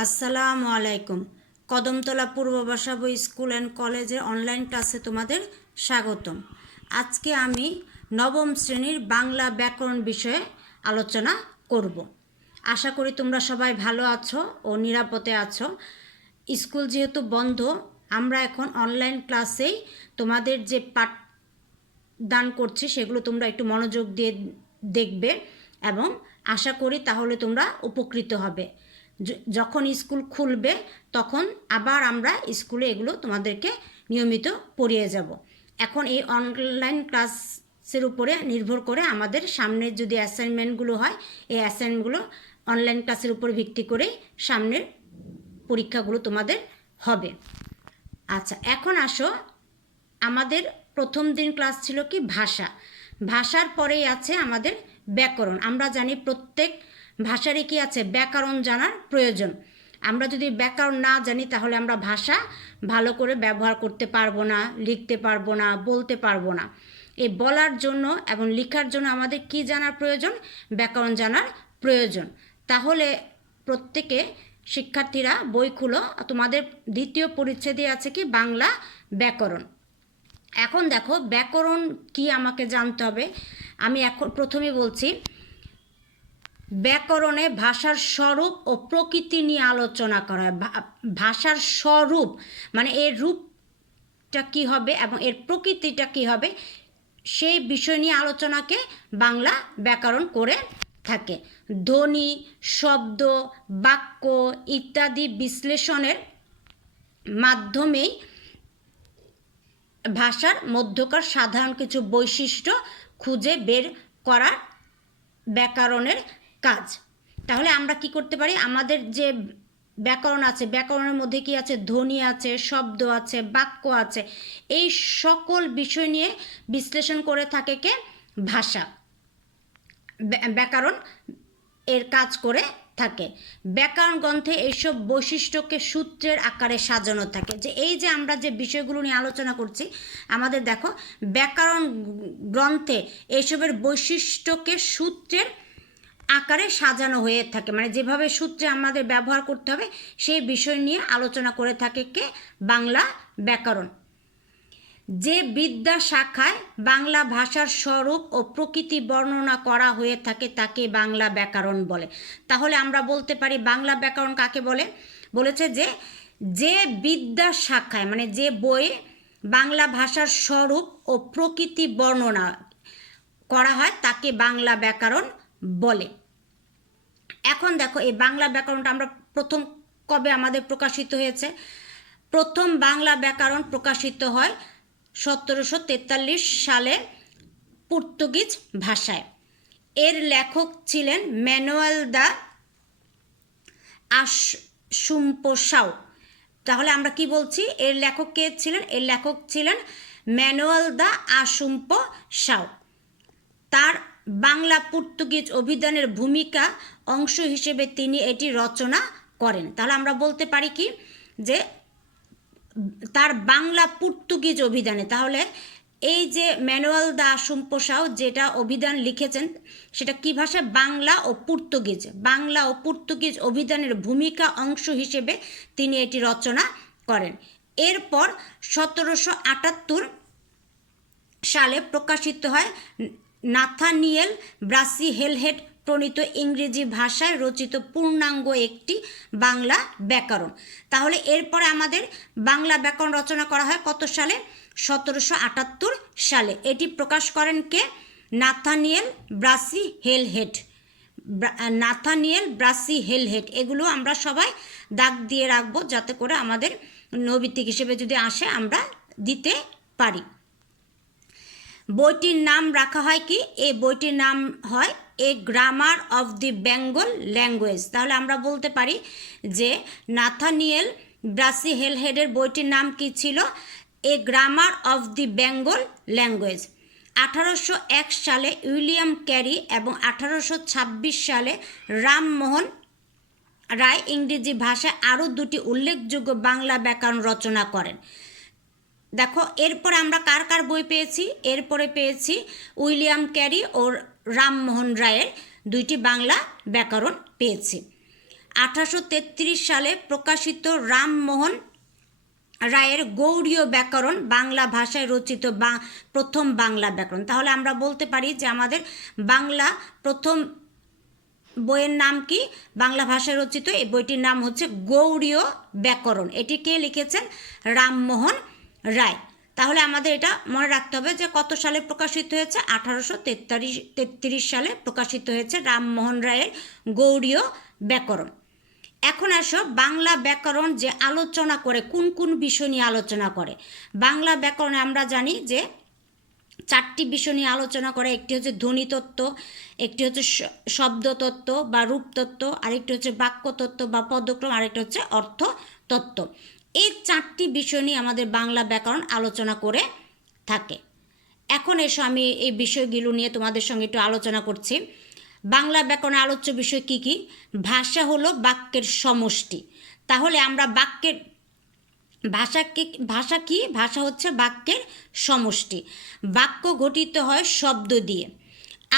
আসসালামু আলাইকুম। Kadamtala পূর্ববাসা school and কলেজের অনলাইন ক্লাসে তোমাদের স্বাগতম। আজকে আমি নবম শ্রেণীর বাংলা ব্যাকরণ বিষয়ে আলোচনা করব। আশা করি তোমরা সবাই ভালো আছো ও নিরাপদে আছো। স্কুল যেহেতু বন্ধ, আমরা এখন অনলাইন ক্লাসেই তোমাদের যে পাঠদান করছি সেগুলো তোমরা একটু মনোযোগ দিয়ে দেখবে এবং আশা করি তাহলে তোমরা উপকৃত হবে। যখন স্কুল খুলবে তখন আবার আমরা স্কুলে এগুলো তোমাদেরকে নিয়মিত পড়িয়ে যাব। এখন এই অনলাইন ক্লাসের উপরে নির্ভর করে আমাদের সামনের যদি অ্যাসাইনমেন্টগুলো হয়, এই অ্যাসাইনমেন্টগুলো অনলাইন ক্লাসের উপর ভিত্তি করেই সামনের পরীক্ষাগুলো তোমাদের হবে। আচ্ছা, এখন আসো, আমাদের প্রথম দিন ক্লাস ছিল কি ভাষা। ভাষার পরেই আছে আমাদের ব্যাকরণ। আমরা জানি প্রত্যেক ভাষারই কি আছে, ব্যাকরণ জানার প্রয়োজন। আমরা যদি ব্যাকরণ না জানি তাহলে আমরা ভাষা ভালো করে ব্যবহার করতে পারবো না, লিখতে পারবো না, বলতে পারবো না। এই বলার জন্য এবং লেখার জন্য আমাদের কি জানার প্রয়োজন? ব্যাকরণ জানার প্রয়োজন। তাহলে প্রত্যেকে শিক্ষার্থীরা বই খুলো, তোমাদের দ্বিতীয় পরিচ্ছেদে আছে কি বাংলা ব্যাকরণ। এখন দেখো ব্যাকরণ কি আমাকে জানতে হবে। আমি এখন প্রথমে বলছি, ব্যাকরণে ভাষার স্বরূপ ও প্রকৃতি নিয়ে আলোচনা করা হয়। ভাষার স্বরূপ মানে এর রূপটা কি হবে এবং এর প্রকৃতিটা কি হবে, সেই বিষয় নিয়ে আলোচনাকে বাংলা ব্যাকরণ করে থাকে। ধ্বনি, শব্দ, বাক্য ইত্যাদি বিশ্লেষণের মাধ্যমেই ভাষার মধ্যকার সাধারণ কিছু বৈশিষ্ট্য খুঁজে বের করার ব্যাকরণের কাজ। তাহলে আমরা কি করতে পারি, আমাদের যে ব্যাকরণ আছে, ব্যাকরণের মধ্যে কি আছে, ধ্বনি আছে, শব্দ আছে, বাক্য আছে, এই সকল বিষয় নিয়ে বিশ্লেষণ করে থাকে কে? ভাষা। ব্যাকরণ এর কাজ করে থাকে। ব্যাকরণ গ্রন্থে এইসব বৈশিষ্ট্যকে সূত্রের আকারে সাজানো থাকে। যে এই যে আমরা যে বিষয়গুলো নিয়ে আলোচনা করছি, আমাদের দেখো ব্যাকরণ গ্রন্থে এইসবের বৈশিষ্ট্যকে সূত্রের আকারে সাজানো হয়ে থাকে, মানে যেভাবে সূত্রে আমাদের ব্যবহার করতে হবে সেই বিষয় নিয়ে আলোচনা করে থাকে কে? বাংলা ব্যাকরণ। যে বিদ্যা শাখায় বাংলা ভাষার স্বরূপ ও প্রকৃতি বর্ণনা করা হয়ে থাকে তাকে বাংলা ব্যাকরণ বলে। তাহলে আমরা বলতে পারি বাংলা ব্যাকরণ কাকে বলে? বলেছে যে যে বিদ্যা শাখায় মানে যে বই বাংলা ভাষার স্বরূপ ও প্রকৃতি বর্ণনা করা হয় তাকে বাংলা ব্যাকরণ বলে। এখন দেখো এই বাংলা ব্যাকরণটা আমরা প্রথম কবে আমাদের প্রকাশিত হয়েছে? প্রথম বাংলা ব্যাকরণ প্রকাশিত হয় 1743 সালে পর্তুগিজ ভাষায়। এর লেখক ছিলেন ম্যানুয়েল দা আসুম্পসাও। তাহলে আমরা কি বলছি, এর লেখক কে ছিলেন? এর লেখক ছিলেন ম্যানুয়েল দা আসুম্পসাও। তার বাংলা পর্তুগিজ অভিধানের ভূমিকা অংশ হিসেবে তিনি এটি রচনা করেন। তাহলে আমরা বলতে পারি কি যে তার বাংলা পর্তুগিজ অভিধানে, তাহলে এই যে ম্যানুয়েল দা আসুম্পসাও যেটা অভিধান লিখেছেন সেটা কি ভাষায়? বাংলা ও পর্তুগিজ। বাংলা ও পর্তুগিজ অভিধানের ভূমিকা অংশ হিসেবে তিনি এটি রচনা করেন। এরপর 1778 সালে প্রকাশিত হয় নাথানিয়েল ব্রাসিহেলহেড প্রণীত ইংরেজি ভাষায় রচিত পূর্ণাঙ্গ একটি বাংলা ব্যাকরণ। তাহলে এরপরে আমাদের বাংলা ব্যাকরণ রচনা করা হয় কত সালে? 1778 সালে। এটি প্রকাশ করেন কে? নাথানিয়েল ব্রাসিহেলহেড। নাথানিয়েল ব্রাসিহেলহেড, এগুলো আমরা সবাই দাগ দিয়ে রাখবো যাতে করে আমাদের নৈবিত্তিক হিসেবে যদি আসে আমরা দিতে পারি। বইটির নাম রাখা হয় কি? এই বইটির নাম হয় a grammar of the Bengal language. তাহলে আমরা বলতে পারি যে নাথানিয়েল ব্রাসিহেলহেডের বইটির নাম কি ছিল? A grammar of the Bengal language. 1801 সালে উইলিয়াম ক্যারি এবং 1826 সালে রামমোহন রায় ইংরেজি ভাষায় আরও দুটি উল্লেখযোগ্য বাংলা ব্যাকরণ রচনা করেন। দেখো এরপরে আমরা কার কার বই পেয়েছি? এরপরে পেয়েছি উইলিয়াম ক্যারি ও রামমোহন রায়ের দুইটি বাংলা ব্যাকরণ পেয়েছি। 1833 সালে প্রকাশিত রামমোহন রায়ের গৌড়ীয় ব্যাকরণ বাংলা ভাষায় রচিত প্রথম বাংলা ব্যাকরণ। তাহলে আমরা বলতে পারি যে আমাদের বাংলা প্রথম বইয়ের নাম কি, বাংলা ভাষায় রচিত এই বইটির নাম হচ্ছে গৌড়ীয় ব্যাকরণ। এটি কে লিখেছেন? রামমোহন রায়। তাহলে আমাদের এটা মনে রাখতে হবে যে কত সালে প্রকাশিত হয়েছে? 1833 সালে প্রকাশিত হয়েছে রামমোহন রায়ের গৌড়ীয় ব্যাকরণ। এখন আসো বাংলা ব্যাকরণ যে আলোচনা করে কোন কোন বিষয় নিয়ে আলোচনা করে। বাংলা ব্যাকরণে আমরা জানি যে 4টি বিষয় নিয়ে আলোচনা করে। একটি হচ্ছে ধ্বনিতত্ত্ব, একটি হচ্ছে শব্দতত্ত্ব বা রূপতত্ত্ব, আরেকটি হচ্ছে বাক্যতত্ত্ব বা পদক্রম, আরেকটি হচ্ছে অর্থতত্ত্ব। এই 4টি বিষয় নিয়ে আমাদের বাংলা ব্যাকরণ আলোচনা করে থাকে। এখন এসো আমি এই বিষয়গুলো নিয়ে তোমাদের সঙ্গে একটু আলোচনা করছি। বাংলা ব্যাকরণের আলোচ্য বিষয় কি কি? ভাষা হলো বাক্যের সমষ্টি। তাহলে আমরা বাক্যের ভাষা কি? ভাষা হচ্ছে বাক্যের সমষ্টি। বাক্য গঠিত হয় শব্দ দিয়ে,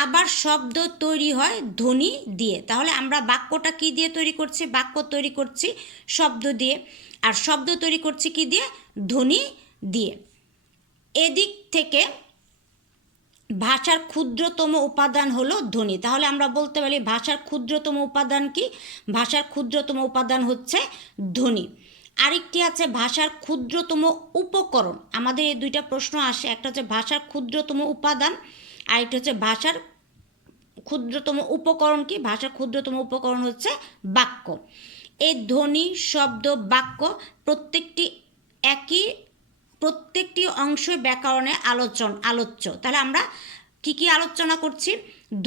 আবার শব্দ তৈরি হয় ধ্বনি দিয়ে। তাহলে আমরা বাক্যটা কি দিয়ে তৈরি করছি? বাক্য তৈরি করছি শব্দ দিয়ে, আর শব্দ তৈরি করছি কি দিয়ে? ধ্বনি দিয়ে। এদিক থেকে ভাষার ক্ষুদ্রতম উপাদান হলো ধ্বনি। তাহলে আমরা বলতে পারি ভাষার ক্ষুদ্রতম উপাদান কি? ভাষার ক্ষুদ্রতম উপাদান হচ্ছে ধ্বনি। আরেকটি আছে ভাষার ক্ষুদ্রতম উপকরণ। আমাদের এই দুইটা প্রশ্ন আসে, একটা হচ্ছে ভাষার ক্ষুদ্রতম উপাদান, আরেকটা হচ্ছে ভাষার ক্ষুদ্রতম উপকরণ কি? ভাষার ক্ষুদ্রতম উপকরণ হচ্ছে বাক্য। এই ধ্বনি, শব্দ, বাক্য প্রত্যেকটি অংশ ব্যাকরণে আলোচ্য। তাহলে আমরা কি কি আলোচনা করছি?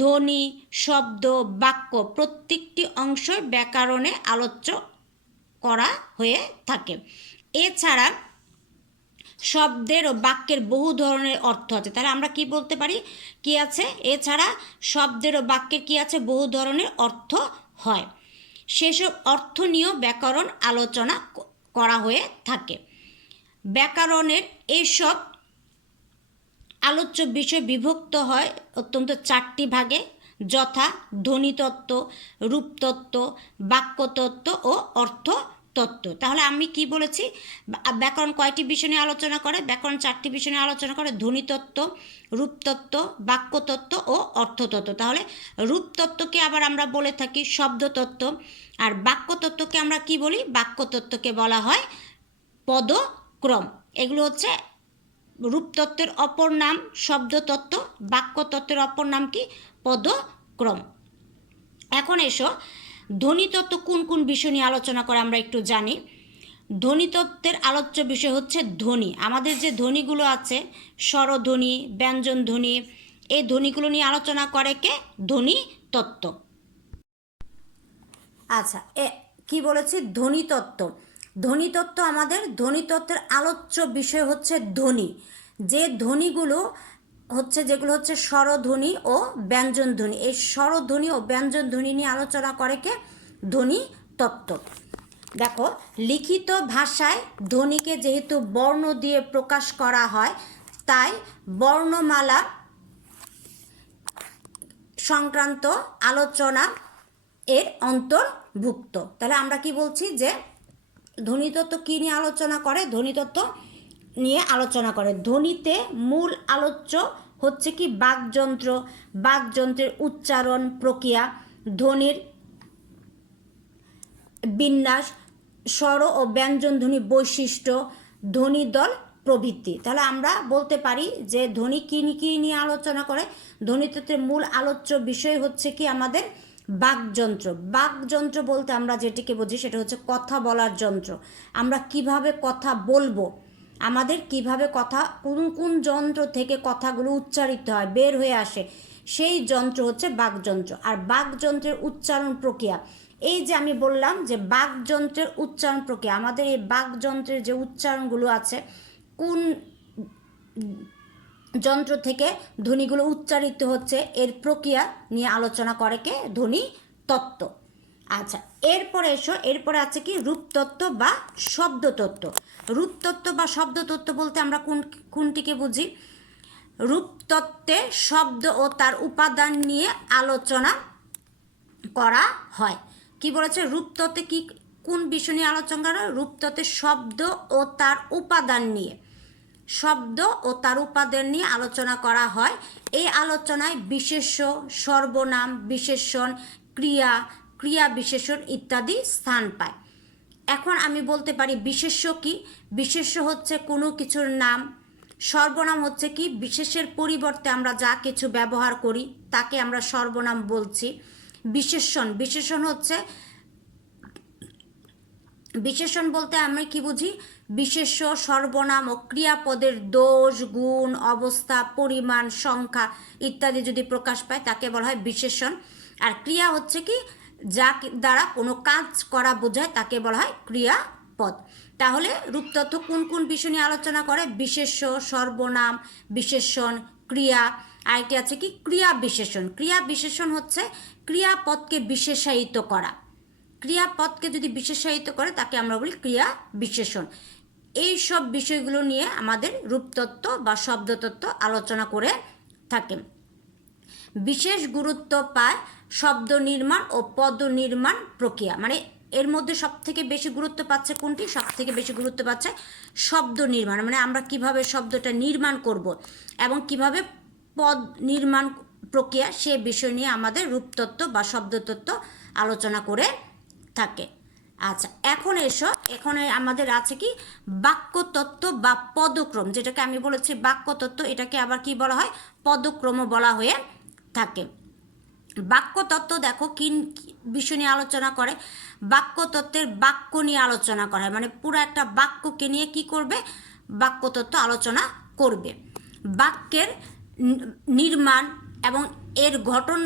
ধ্বনি, শব্দ, বাক্য প্রত্যেকটি অংশ ব্যাকরণে আলোচ্য করা হয়ে থাকে। এছাড়া শব্দের ও বাক্যের বহু ধরনের অর্থ আছে। তাহলে আমরা কি বলতে পারি? কি আছে? এছাড়া শব্দের ও বাক্যের কি আছে? বহু ধরনের অর্থ হয়। সেসব অর্থ নিয়েও ব্যাকরণ আলোচনা করা হয়ে থাকে। ব্যাকরণের এইসব আলোচ্য বিষয় বিভক্ত হয় অত্যন্ত 4টি ভাগে, যথা ধ্বনিতত্ত্ব, রূপতত্ত্ব, বাক্যতত্ত্ব ও অর্থতত্ত্ব। তাহলে আমি কি বলেছি? ব্যাকরণ কয়টি বিষয় নিয়ে আলোচনা করে? ব্যাকরণ 4টি বিষয় নিয়ে আলোচনা করে: ধ্বনিতত্ত্ব, রূপতত্ত্ব, বাক্যতত্ত্ব ও অর্থতত্ত্ব। তাহলে রূপতত্ত্বকে আবার আমরা বলে থাকি শব্দতত্ত্ব, আর বাক্যতত্ত্বকে আমরা কি বলি? বাক্যতত্ত্বকে বলা হয় পদক্রম। এগুলো হচ্ছে রূপতত্ত্বের অপর নাম শব্দতত্ত্ব, বাক্যতত্ত্বের অপর নাম কি? পদক্রম। এখন এসো ধ্বনিতত্ত্ব কোন কোন বিষয় নিয়ে আলোচনা করে আমরা একটু জানি। ধ্বনিতত্ত্বের আলোচ্য বিষয় হচ্ছে ধ্বনি। আমাদের যে ধ্বনিগুলো আছে, স্বরধ্বনি, ব্যঞ্জনধ্বনি, এই ধ্বনিগুলো নিয়ে আলোচনা করে কে? ধ্বনিতত্ত্ব। আচ্ছা, কি বলেছি? ধ্বনিতত্ত্ব। ধ্বনিতত্ত্ব আমাদের ধ্বনিতত্ত্বের আলোচ্য বিষয় হচ্ছে ধ্বনি। যে ধ্বনিগুলো হচ্ছে, যেগুলো হচ্ছে স্বরধ্বনি ও ব্যঞ্জনধ্বনি, এই স্বরধ্বনি ও ব্যঞ্জনধ্বনি নিয়ে আলোচনা করে কে? ধ্বনিতত্ত্ব। দেখো, লিখিত ভাষায় ধ্বনিকে যেহেতু বর্ণ দিয়ে প্রকাশ করা হয়, তাই বর্ণমালা সংক্রান্ত আলোচনা এর অন্তর্ভুক্ত। তাহলে আমরা কি বলছি? যে ধ্বনিতত্ত্ব কী নিয়ে আলোচনা করে? ধ্বনিতত্ত্ব নিয়ে আলোচনা করে। ধ্বনিতে মূল আলোচ্য হচ্ছে কি? বাকযন্ত্র, বাকযন্ত্রের উচ্চারণ প্রক্রিয়া, ধ্বনির বিন্যাস, স্বর ও ব্যঞ্জনধ্বনি বৈশিষ্ট্য, ধ্বনিদল প্রভৃতি। তাহলে আমরা বলতে পারি যে ধ্বনি কী নিয়ে আলোচনা করে? ধ্বনিতত্ত্বের মূল আলোচ্য বিষয় হচ্ছে কি? আমাদের বাকযন্ত্র। বাকযন্ত্র বলতে আমরা যেটিকে বুঝি সেটা হচ্ছে কথা বলার যন্ত্র। আমরা কিভাবে কথা বলবো, আমাদের কিভাবে কথা, কোন কোন যন্ত্র থেকে কথাগুলো উচ্চারিত হয়, বের হয়ে আসে, সেই যন্ত্র হচ্ছে বাকযন্ত্র। আর বাকযন্ত্রের উচ্চারণ প্রক্রিয়া, এই যে আমি বললাম যে বাকযন্ত্রের উচ্চারণ প্রক্রিয়া, আমাদের এই বাকযন্ত্রের যে উচ্চারণগুলো আছে, কোন যন্ত্র থেকে ধ্বনিগুলো উচ্চারিত হচ্ছে, এর প্রক্রিয়া নিয়ে আলোচনা করে কে? ধ্বনিতত্ত্ব। আচ্ছা, এরপরে এসো, এরপরে আছে কি? রূপতত্ত্ব বা শব্দতত্ত্ব। রূপতত্ত্ব বা শব্দতত্ত্ব বলতে আমরা কোনটিকে বুঝি? রূপতত্ত্বে শব্দ ও তার উপাদান নিয়ে আলোচনা করা হয়। কি বলেছে, রূপতত্ত্বে কি কোন বিষয় নিয়ে আলোচনা করা? রূপতত্ত্বে শব্দ ও তার উপাদান নিয়ে, শব্দ ও তার উপাদান নিয়ে আলোচনা করা হয়। এই আলোচনায় বিশেষ্য, সর্বনাম, বিশেষণ, ক্রিয়া, ক্রিয়া বিশেষণ ইত্যাদি স্থান পায়। এখন আমি বলতে পারি বিশেষ্য কি? বিশেষ্য হচ্ছে কোনো কিছুর নাম। সর্বনাম হচ্ছে কি? বিশেষের পরিবর্তে আমরা যা কিছু ব্যবহার করি তাকে আমরা সর্বনাম বলছি। বিশেষণ, বিশেষণ হচ্ছে, বিশেষণ বলতে আমি কি বুঝি? বিশেষ্য, সর্বনাম ও ক্রিয়াপদের দোষ, গুণ, অবস্থা, পরিমাণ, সংখ্যা ইত্যাদি যদি প্রকাশ পায় তাকে বলা হয় বিশেষণ। আর ক্রিয়া হচ্ছে কি? যা দ্বারা কোনো কাজ করা বোঝায় তাকে বলা হয় ক্রিয়াপদ। তাহলে রূপতত্ত্ব কোন কোন বিষয় নিয়ে আলোচনা করে? বিশেষ্য, সর্বনাম, বিশেষণ, ক্রিয়া। আরেকটি আছে কি? ক্রিয়া বিশেষণ। ক্রিয়া বিশেষণ হচ্ছে ক্রিয়াপদকে বিশেষায়িত করা। ক্রিয়াপদকে যদি বিশেষায়িত করে তাকে আমরা বলি ক্রিয়া বিশেষণ। এই সব বিষয়গুলো নিয়ে আমাদের রূপতত্ত্ব বা শব্দতত্ত্ব আলোচনা করে থাকে। বিশেষ গুরুত্ব পায় শব্দ নির্মাণ ও পদ নির্মাণ প্রক্রিয়া। মানে এর মধ্যে সব থেকে বেশি গুরুত্ব পাচ্ছে কোনটি? সব থেকে বেশি গুরুত্ব পাচ্ছে শব্দ নির্মাণ, মানে আমরা কিভাবে শব্দটা নির্মাণ করব এবং কিভাবে পদ নির্মাণ প্রক্রিয়া, সে বিষয় নিয়ে আমাদের রূপতত্ত্ব বা শব্দতত্ত্ব আলোচনা করে থাকে। আচ্ছা, এখন এসো, এখানে আমাদের আছে কি? বাক্যতত্ত্ব বা পদক্রম, যেটাকে আমি বলেছি বাক্যতত্ত্ব, এটাকে আবার কি বলা হয়? পদক্রমও বলা হয়ে থাকে। বাক্যতত্ত্ব দেখো কি বিষয় নিয়ে আলোচনা করে? বাক্যতত্ত্বের বাক্য নিয়ে আলোচনা করা হয়, মানে পুরো একটা বাক্যকে নিয়ে কি করবে? বাক্যতত্ত্ব আলোচনা করবে। বাক্যের নির্মাণ এবং এর গঠন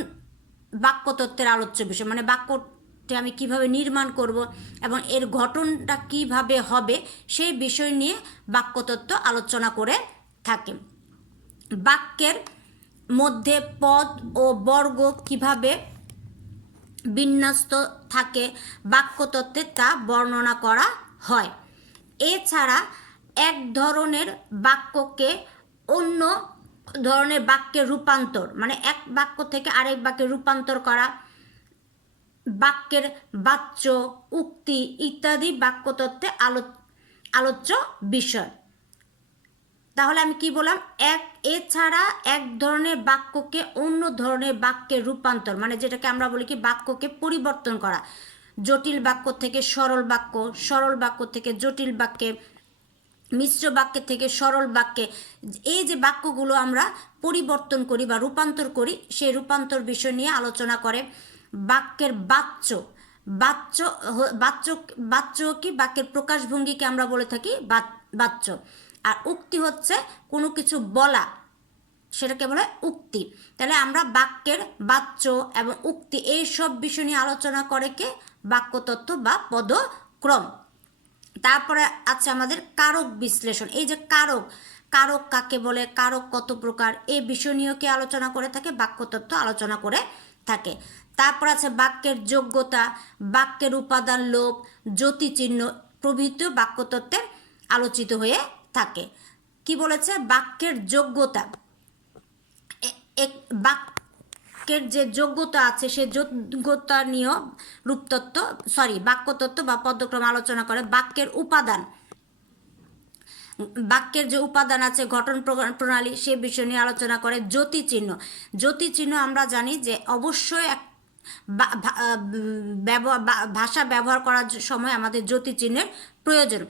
বাক্যতত্ত্বের আলোচ্য বিষয়, মানে বাক্যটি আমি কিভাবে নির্মাণ করব এবং এর গঠনটা কিভাবে হবে সেই বিষয় নিয়ে বাক্যতত্ত্ব আলোচনা করে থাকে। বাক্যের মধ্যে পদ ও বর্গ কিভাবে বিন্যস্ত থাকে বাক্যতত্ত্বে তা বর্ণনা করা হয়। এছাড়া এক ধরনের বাক্যকে অন্য ধরনের বাক্যে রূপান্তর, মানে এক বাক্য থেকে আরেক বাক্যে রূপান্তর করা, বাক্যের বাচ্য, উক্তি ইত্যাদি বাক্যতত্ত্বে আলোচ্য বিষয়। তাহলে আমি কি বললাম? এছাড়া এক ধরনের বাক্যকে অন্য ধরনের বাক্যে রূপান্তর, মানে যেটাকে আমরা বলি কি বাক্যকে পরিবর্তন করা। জটিল বাক্য থেকে সরল বাক্য, সরল বাক্য থেকে জটিল বাক্যে, মিশ্র বাক্য থেকে সরল বাক্যে, এই যে বাক্যগুলো আমরা পরিবর্তন করি বা রূপান্তর করি, সেই রূপান্তর বিষয় নিয়ে আলোচনা করে। বাক্যের বাচ্য, বাচ্য বাচ্য বাচ্য কি? বাক্যের প্রকাশভঙ্গিকে আমরা বলে থাকি বাচ্য। আর উক্তি হচ্ছে কোনো কিছু বলা, সেটাকে বলে উক্তি। তাহলে আমরা বাক্যের বাচ্য এবং উক্তি এই সব বিষয় নিয়ে আলোচনা করে কে? বাক্যতত্ত্ব বা পদক্রম। তারপরে আছে আমাদের কারক বিশ্লেষণ। এই যে কারক, কারক কাকে বলে, কারক কত প্রকার, এই বিষয় নিয়েও কি আলোচনা করে থাকে? বাক্যতত্ত্ব আলোচনা করে থাকে। তারপর আছে বাক্যের যোগ্যতা, বাক্যের উপাদান, লোপ, জ্যোতিচিহ্ন প্রভৃতি বাক্যতত্ত্বে আলোচিত হয়ে থাকে। কি বলেছে? বাক্যের যোগ্যতা, বাক্যের যে যোগ্যতা আছে সে যোগ্যতা নিয়েও বাক্যতত্ত্ব বা পদক্রম আলোচনা করে। বাক্যের উপাদান, বাক্যের যে উপাদান আছে, গঠন প্রণালী, সে বিষয় নিয়ে আলোচনা করে। জ্যোতিচিহ্ন, জ্যোতিচিহ্ন আমরা জানি যে অবশ্যই এক ভাষা ব্যবহার করার সময় আমাদের জ্যোতিচিহ্নের প্রয়োজন।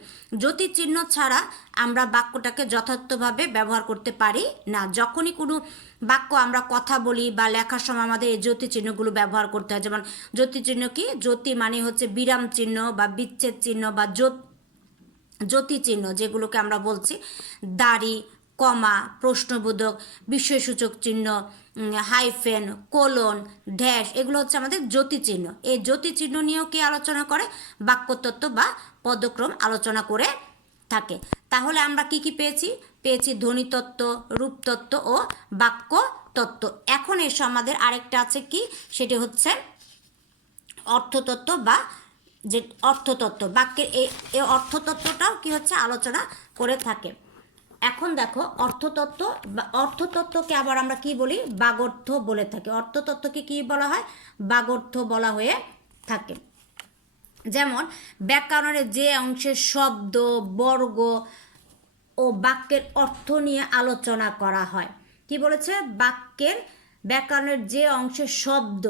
জ্যোতিচিহ্ন ছাড়া আমরা বাক্যটাকে যথার্থভাবে ব্যবহার করতে পারি না। যখনই কোনো বাক্য আমরা কথা বলি বা লেখার সময় আমাদের এই জ্যোতিচিহ্নগুলো ব্যবহার করতে হয়। যেমন জ্যোতিচিহ্ন কি? জ্যোতি মানে হচ্ছে বিরাম চিহ্ন বা বিচ্ছেদ চিহ্ন বা জ্যোতিচিহ্ন, যেগুলোকে আমরা বলছি দাড়ি, কমা, প্রশ্নবোধক, বিস্ময়সূচক চিহ্ন, হাইফেন, কোলন, ড্যাশ, এগুলো হচ্ছে আমাদের জ্যোতিচিহ্ন। এই জ্যোতিচিহ্ন নিয়েও কি আলোচনা করে? বাক্যতত্ত্ব বা পদক্রম আলোচনা করে থাকে। তাহলে আমরা কি কি পেয়েছি? পেয়েছি ধ্বনিতত্ত্ব, রূপতত্ত্ব ও বাক্যতত্ত্ব। এখন এসো আমাদের আরেকটা আছে কি? সেটি হচ্ছে অর্থতত্ত্ব বা যে অর্থতত্ত্ব। বাক্যের এই অর্থতত্ত্বটাও কি হচ্ছে? আলোচনা করে থাকে। এখন দেখো অর্থতত্ত্ব, অর্থতত্ত্বকে আবার আমরা কি বলি? বাগর্থ বলে থাকি। অর্থতত্ত্বকে কি বলা হয়? বাগর্থ বলা হয়ে থাকে। যেমন ব্যাকরণের যে অংশে শব্দ, বর্গ ও বাক্যের অর্থ নিয়ে আলোচনা করা হয়। কি বলেছে? ব্যাকরণের যে অংশে শব্দ,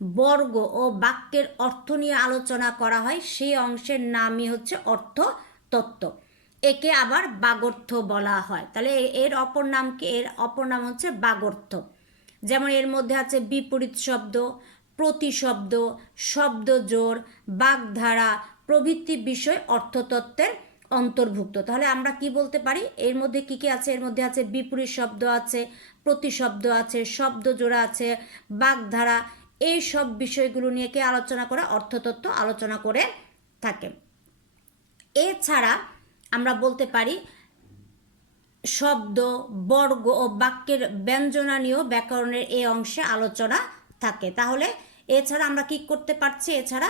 বর্গ ও বাক্যের অর্থ নিয়ে আলোচনা করা হয় সেই অংশের নামই হচ্ছে অর্থতত্ত্ব। একে আবার বাগর্থ বলা হয়। তাহলে এর অপর নাম কি? এর অপর নাম হচ্ছে বাগর্থ। যেমন এর মধ্যে আছে বিপরীত শব্দ, প্রতিশব্দ, শব্দজোড়, বাগধারা প্রভৃতি বিষয় অর্থতত্ত্বের অন্তর্ভুক্ত। তাহলে আমরা কি বলতে পারি? এর মধ্যে কি কি আছে? এর মধ্যে আছে বিপরীত শব্দ আছে, প্রতিশব্দ আছে, শব্দজোড়া আছে, বাগধারা, এই সব বিষয়গুলো নিয়ে কে আলোচনা করে? অর্থতত্ত্ব আলোচনা করে থাকে। এছাড়া আমরা বলতে পারি শব্দ, বর্গ ও বাক্যের ব্যঞ্জনা নিয়েও ব্যাকরণের এই অংশে আলোচনা থাকে। তাহলে এছাড়া আমরা কি করতে পারছি? এছাড়া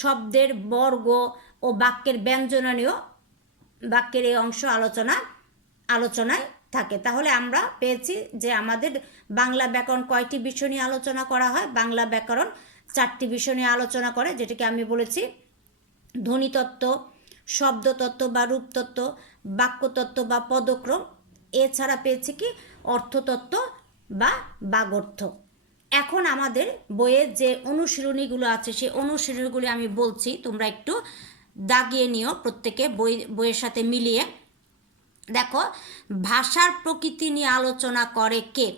শব্দের, বর্গ ও বাক্যের ব্যঞ্জনা নিয়েও বাক্যের এই অংশ আলোচনায় থাকে। তাহলে আমরা পেয়েছি যে আমাদের বাংলা ব্যাকরণ কয়টি বিষয় নিয়ে আলোচনা করা হয়? বাংলা ব্যাকরণ 4টি বিষয় নিয়ে আলোচনা করে, যেটাকে আমি বলেছি ধ্বনিতত্ত্ব, শব্দতত্ত্ব বা রূপতত্ত্ব, বাক্যতত্ত্ব বা পদক্রম। এছাড়া পেয়েছি কি? অর্থতত্ত্ব বা বাগর্থ। এখন আমাদের বইয়ের যে অনুশীলনীগুলো আছে সেই অনুশীলনীগুলি আমি বলছি, তোমরা একটু দাগিয়ে নিও প্রত্যেকে বইয়ের সাথে মিলিয়ে। দেখো, ভাষার প্রকৃতি নিয়ে আলোচনা করে কে?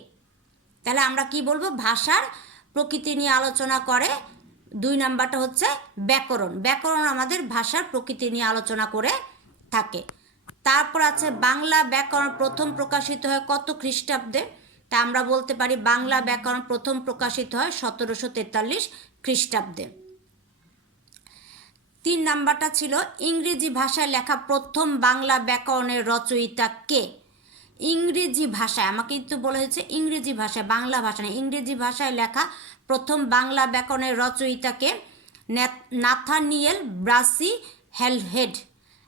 তাহলে আমরা কি বলবো? ভাষার প্রকৃতি নিয়ে আলোচনা করে 2 নাম্বারটা হচ্ছে ব্যাকরণ। ব্যাকরণ আমাদের ভাষার প্রকৃতি নিয়ে আলোচনা করে থাকে। তারপর আছে বাংলা ব্যাকরণ প্রথম প্রকাশিত হয় কত খ্রিস্টাব্দে? তা আমরা বলতে পারি বাংলা ব্যাকরণ প্রথম প্রকাশিত হয় 1743 খ্রিস্টাব্দে। 3 নাম্বারটা ছিল ইংরেজি ভাষায় লেখা প্রথম বাংলা ব্যাকরণের রচয়িতা কে? ইংরেজি ভাষায়, আমাকে কিন্তু বলা হয়েছে ইংরেজি ভাষায়, বাংলা ভাষা না, ইংরেজি ভাষায় লেখা প্রথম বাংলা ব্যাকরণের রচয়িতাকে নাথানিয়েল ব্রাসি হ্যালহেড।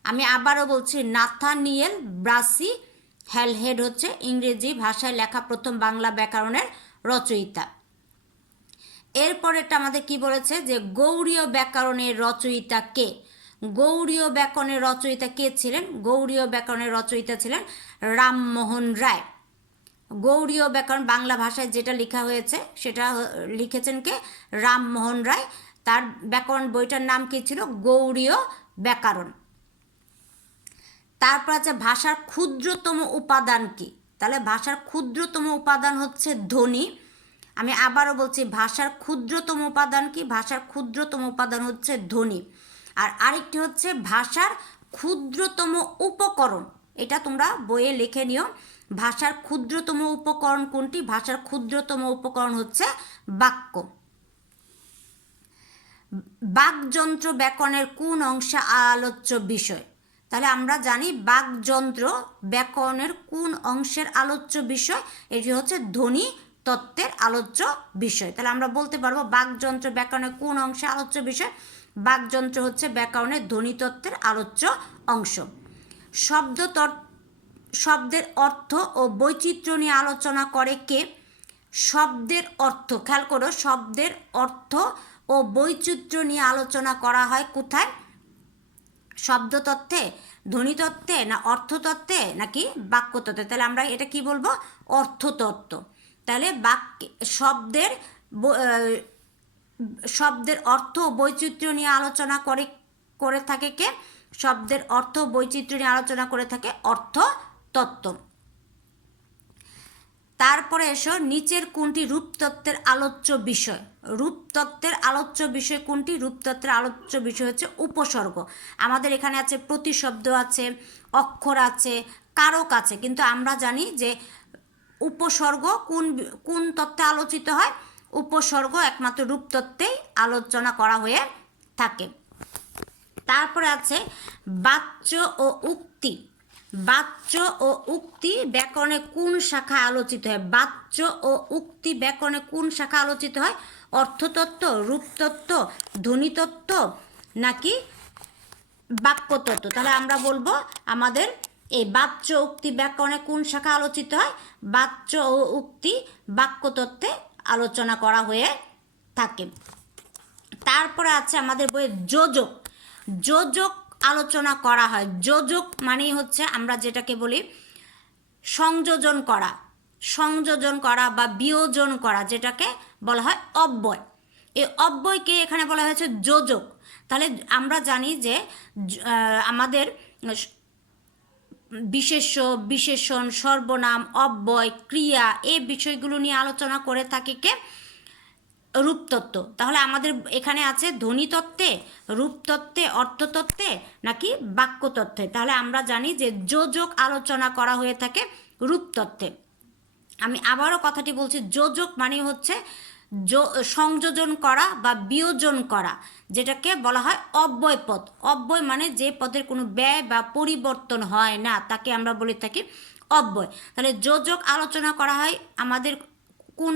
আমি আবারও বলছি, নাথানিয়েল ব্রাসি হ্যালহেড হচ্ছে ইংরেজি ভাষায় লেখা প্রথম বাংলা ব্যাকরণের রচয়িতা। এরপরেরটা আমাদের কি বলেছে? যে গৌড়ীয় ব্যাকরণের রচয়িতা কে? গৌড়ীয় ব্যাকরণের রচয়িতা কে ছিলেন? গৌড়ীয় ব্যাকরণের রচয়িতা ছিলেন রামমোহন রায়। গৌড়ীয় ব্যাকরণ বাংলা ভাষায় যেটা লেখা হয়েছে সেটা লিখেছেন কে? রামমোহন রায়। তার ব্যাকরণ বইটার নাম কি ছিল? গৌড়ীয় ব্যাকরণ। তারপর আছে ভাষার ক্ষুদ্রতম উপাদান কি? তাহলে ভাষার ক্ষুদ্রতম উপাদান হচ্ছে ধ্বনি। আমি আবারও বলছি, ভাষার ক্ষুদ্রতম উপাদান কি? ভাষার ক্ষুদ্রতম উপাদান হচ্ছে ধ্বনি। আর আরেকটি হচ্ছে ভাষার ক্ষুদ্রতম উপকরণ। এটা তোমরা বইয়ে লিখে নিও। ভাষার ক্ষুদ্রতম উপকরণ কোনটি? ভাষার ক্ষুদ্রতম উপকরণ হচ্ছে বাক্য। বাকযন্ত্র ব্যাকরণের কোন অংশে আলোচ্য বিষয়? তাহলে আমরা জানি বাকযন্ত্র ব্যাকরণের কোন অংশের আলোচ্য বিষয়? এটি হচ্ছে ধ্বনি তত্ত্বের আলোচ্য বিষয়। তাহলে আমরা বলতে পারবো বাকযন্ত্র ব্যাকরণের কোন অংশে আলোচ্য বিষয়? বাকযন্ত্র হচ্ছে ব্যাকরণের ধ্বনিতত্ত্বের আলোচ্য অংশ। শব্দের অর্থ ও বৈচিত্র্য নিয়ে আলোচনা করে কে? শব্দের অর্থ, খেয়াল করো, শব্দের অর্থ ও বৈচিত্র্য নিয়ে আলোচনা করা হয় কোথায়? শব্দতত্ত্বে, ধ্বনিতত্ত্বে, না অর্থতত্ত্বে, নাকি বাক্যতত্ত্বে? তাহলে আমরা এটা কি বলবো? অর্থতত্ত্ব। তাহলে শব্দের অর্থ ও বৈচিত্র্য নিয়ে আলোচনা করে থাকে কে? শব্দের অর্থ ও বৈচিত্র্য নিয়ে আলোচনা করে থাকে অর্থতত্ত্ব। তারপরে এসো, নিচের কোনটি রূপতত্ত্বের আলোচ্য বিষয়? রূপতত্ত্বের আলোচ্য বিষয় কোনটি? রূপতত্ত্বের আলোচ্য বিষয় হচ্ছে উপসর্গ। আমাদের এখানে আছে প্রতিশব্দ আছে, অক্ষর আছে, কারক আছে, কিন্তু আমরা জানি যে উপসর্গ কোন তত্ত্বে আলোচিত হয়? উপসর্গ একমাত্র রূপতত্ত্বেই আলোচনা করা হয়ে থাকে। তারপরে আছে বাচ্য ও উক্তি। বাচ্য ও উক্তি ব্যাকরণে কোন শাখা আলোচিত হয়? বাচ্য ও উক্তি ব্যাকরণে কোন শাখা আলোচিত হয়? অর্থতত্ত্ব, রূপতত্ত্ব, ধ্বনিতত্ত্ব, নাকি বাক্যতত্ত্ব? তাহলে আমরা বলবো আমাদের এই বাচ্য উক্তি ব্যাকরণে কোন শাখা আলোচিত হয়? বাচ্য ও উক্তি বাক্যতত্ত্বে আলোচনা করা হয়ে থাকে। তারপরে আছে আমাদের বইয়ে যোজক। যোজক আলোচনা করা হয়। যোজক মানেই হচ্ছে আমরা যেটাকে বলি সংযোজন করা, সংযোজন করা বা বিয়োজন করা, যেটাকে বলা হয় অব্যয়। এই অব্যয়কে এখানে বলা হয়েছে যোজক। তাহলে আমরা জানি যে আমাদের বিশেষ্য, বিশেষণ, সর্বনাম, অব্যয়, ক্রিয়া এই বিষয়গুলো নিয়ে আলোচনা করে থাকে কে? রূপতত্ত্ব। তাহলে আমাদের এখানে আছে ধ্বনিতত্ত্বে, রূপতত্ত্বে, অর্থতত্ত্বে নাকি বাক্যতত্ত্বে? তাহলে আমরা জানি যে যোজক আলোচনা করা হয়ে থাকে রূপতত্ত্বে। আমি আবারও কথাটি বলছি, যোজক মানে হচ্ছে সংযোজন করা বা বিয়োজন করা, যেটাকে বলা হয় অব্যয় পদ। অব্যয় মানে যে পদের কোনো ব্যয় বা পরিবর্তন হয় না, তাকে আমরা বলে থাকি অব্যয়। তাহলে যোজক আলোচনা করা হয় আমাদের কোন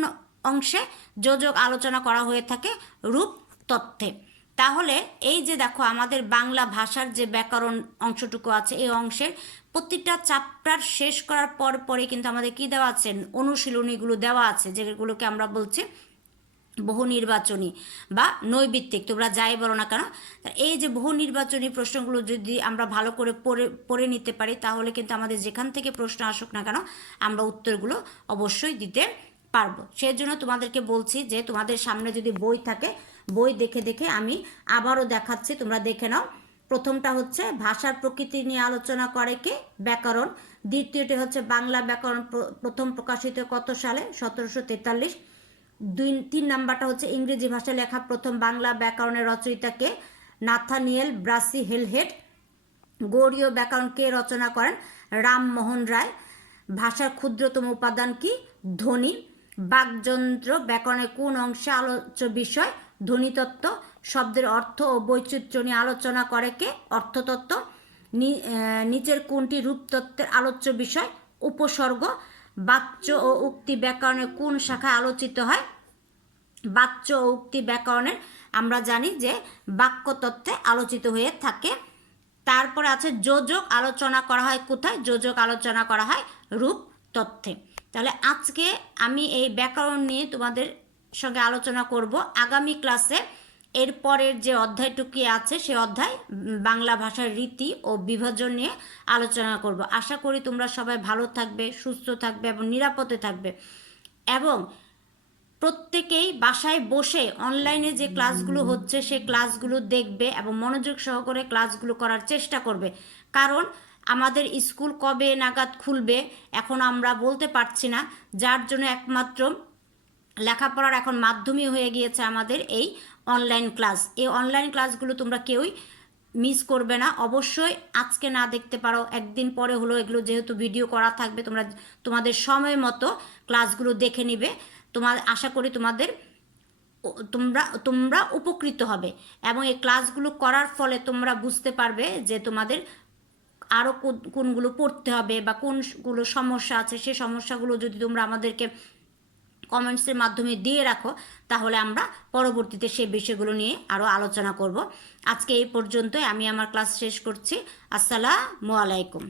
অংশে? যোজক আলোচনা করা হয়ে থাকে রূপতত্ত্বে। তাহলে এই যে দেখো আমাদের বাংলা ভাষার যে ব্যাকরণ অংশটুকু আছে, এই অংশের প্রতিটা চ্যাপ্টার শেষ করার পরে কিন্তু আমাদের কি দেওয়া আছে? অনুশীলনীগুলো দেওয়া আছে, যেগুলোকে আমরা বলছি বহু নির্বাচনী বা নৈবিত্তিক, তোমরা যাই বলো না কেন। এই যে বহু নির্বাচনী প্রশ্নগুলো যদি আমরা ভালো করে পড়ে নিতে পারি, তাহলে কিন্তু আমাদের যেখান থেকে প্রশ্ন আসুক না কেন আমরা উত্তরগুলো অবশ্যই দিতে পারবো। সেই জন্য তোমাদেরকে বলছি যে তোমাদের সামনে যদি বই থাকে, বই দেখে দেখে আমি আবারও দেখাচ্ছি, তোমরা দেখে নাও। প্রথমটা হচ্ছে ভাষার প্রকৃতি নিয়ে আলোচনা করে কে? ব্যাকরণ। দ্বিতীয়টি হচ্ছে বাংলা ব্যাকরণ প্রথম প্রকাশিত কত সালে? 1743। 3 নাম্বারটা হচ্ছে ইংরেজি ভাষায় লেখা প্রথম বাংলা ব্যাকরণের রচয়িতাকে? Nathaniel Brassey Halhed. গৌড়ীয় ব্যাকরণ কে রচনা করেন? রামমোহন রায়। ভাষার ক্ষুদ্রতম উপাদান কি? ধ্বনি। বাকযন্ত্র ব্যাকরণের কোন অংশে আলোচ্য বিষয়? ধ্বনিতত্ত্ব। শব্দের অর্থ ও বৈচিত্র্য নিয়ে আলোচনা করে কে? অর্থতত্ত্ব। নিচের কোনটি রূপতত্ত্বের আলোচ্য বিষয়? উপসর্গ। বাচ্য ও উক্তি ব্যাকরণের কোন শাখায় আলোচিত হয়? বাচ্য ও উক্তি ব্যাকরণের আমরা জানি যে বাক্যতত্ত্বে আলোচিত হয়ে থাকে। তারপরে আছে যোজক আলোচনা করা হয় কোথায়? যোজক আলোচনা করা হয় রূপতত্ত্বে। তাহলে আজকে আমি এই ব্যাকরণ নিয়ে তোমাদের সঙ্গে আলোচনা করব। আগামী ক্লাসে এরপরের যে অধ্যায়টুকু আছে সে অধ্যায় বাংলা ভাষার রীতি ও বিভাজন নিয়ে আলোচনা করব। আশা করি তোমরা সবাই ভালো থাকবে, সুস্থ থাকবে এবং নিরাপদে থাকবে, এবং প্রত্যেকেই বাসায় বসে অনলাইনে যে ক্লাসগুলো হচ্ছে সেই ক্লাসগুলো দেখবে এবং মনোযোগ সহকারে ক্লাসগুলো করার চেষ্টা করবে। কারণ আমাদের স্কুল কবে নাগাদ খুলবে এখন আমরা বলতে পারছি না, যার জন্য একমাত্র লেখাপড়ার এখন মাধ্যমই হয়ে গিয়েছে আমাদের এই অনলাইন ক্লাস। এই অনলাইন ক্লাসগুলো তোমরা কেউই মিস করবে না। অবশ্যই আজকে না দেখতে পারো, একদিন পরে হলো, এগুলো যেহেতু ভিডিও করা থাকবে তোমরা তোমাদের সময় মতো ক্লাসগুলো দেখে নিবে। আশা করি তোমরা উপকৃত হবে এবং এই ক্লাসগুলো করার ফলে তোমরা বুঝতে পারবে যে তোমাদের আরও কোনগুলো পড়তে হবে বা কোনগুলো সমস্যা আছে। সেই সমস্যাগুলো যদি তোমরা আমাদেরকে কমেন্টসের মাধ্যমে দিয়ে রাখো, তাহলে আমরা পরবর্তীতে সেই বিষয়গুলো নিয়ে আরও আলোচনা করব। আজকে এই পর্যন্তই, আমি আমার ক্লাস শেষ করছি। আসসালামু আলাইকুম।